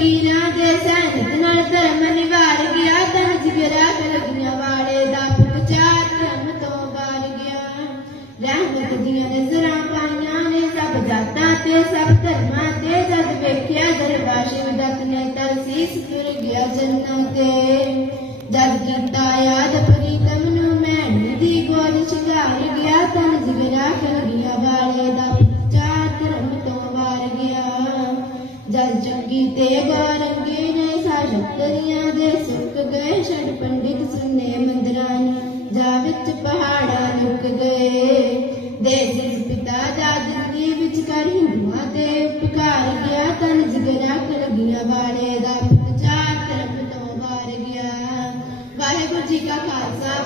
ਫਕੀਰਾਂ ਦੇ ਸਹਿਨਤ ਨਾਲ ਧਰਮ ਨਿਵਾਰ ਗਿਆ ਤਨ ਜਿਗਰਾ ਕਲਗੀਆਂ ਵਾਲੇ ਦਾ ਪੁੱਤ ਧਰਮ ਤੋਂ ਬਾਰ ਗਿਆ। ਰਹਿਮਤ ਦੀਆਂ ਨਜ਼ਰਾਂ ਪਾਈਆਂ ਨੇ ਸਭ ਜਾਤਾਂ ਤੇ, ਸਭ ਧਰਮਾਂ ਤੇ। ਜਦ ਵੇਖਿਆ ਦਰਬਾਰ ਸ਼ਿਵਦਤ ਨੇ ਤਰਸੀਸ ਫਿਰ ਗਿਆ ਜੰਨਤ ਤੇ। ਜਦ ਕੀਤਾ ਯਾਦ ਪ੍ਰੀਤਮ ਨੂੰ ਮੈਂ ਦੀ ਗੋਦ ਸ਼ਿੰਗਾਰ ਗਿਆ ਤਨ ਜਿਗਰਾ ਕਲਗੀਆਂ ਵਾਲੇ ਦਾ ਗੀਤੇ ਬਾਰੰਗੇ ਨੇ ਸਾਸ਼ਤਰੀਆਂ ਦੇ ਸੁੱਕ ਗਏ ਛੜ ਪੰਡਿਤ ਸੁਨੇ ਮੰਦਰਾਂ ਜਾ ਵਿੱਚ ਪਹਾੜਾ ਲੁਕ ਗਏ। ਦੇਸ ਪਿਤਾ ਦਾ ਜ਼ਿੰਦਗੀ ਵਿੱਚ ਕਰ ਹਿੰਦੂਆਂ ਦੇ ਪੁਕਾਰ ਗਿਆ, ਤਨ ਜਿਗਰਾ ਕਰ ਗਿਆ ਵਾਲੇ ਦਾ ਪਚਾਤ ਰੱਬ ਤੋਂ ਵਾਰ ਗਿਆ। ਵਾਹਿਗੁਰੂ ਜੀ ਕਾ ਖਾਲਸਾ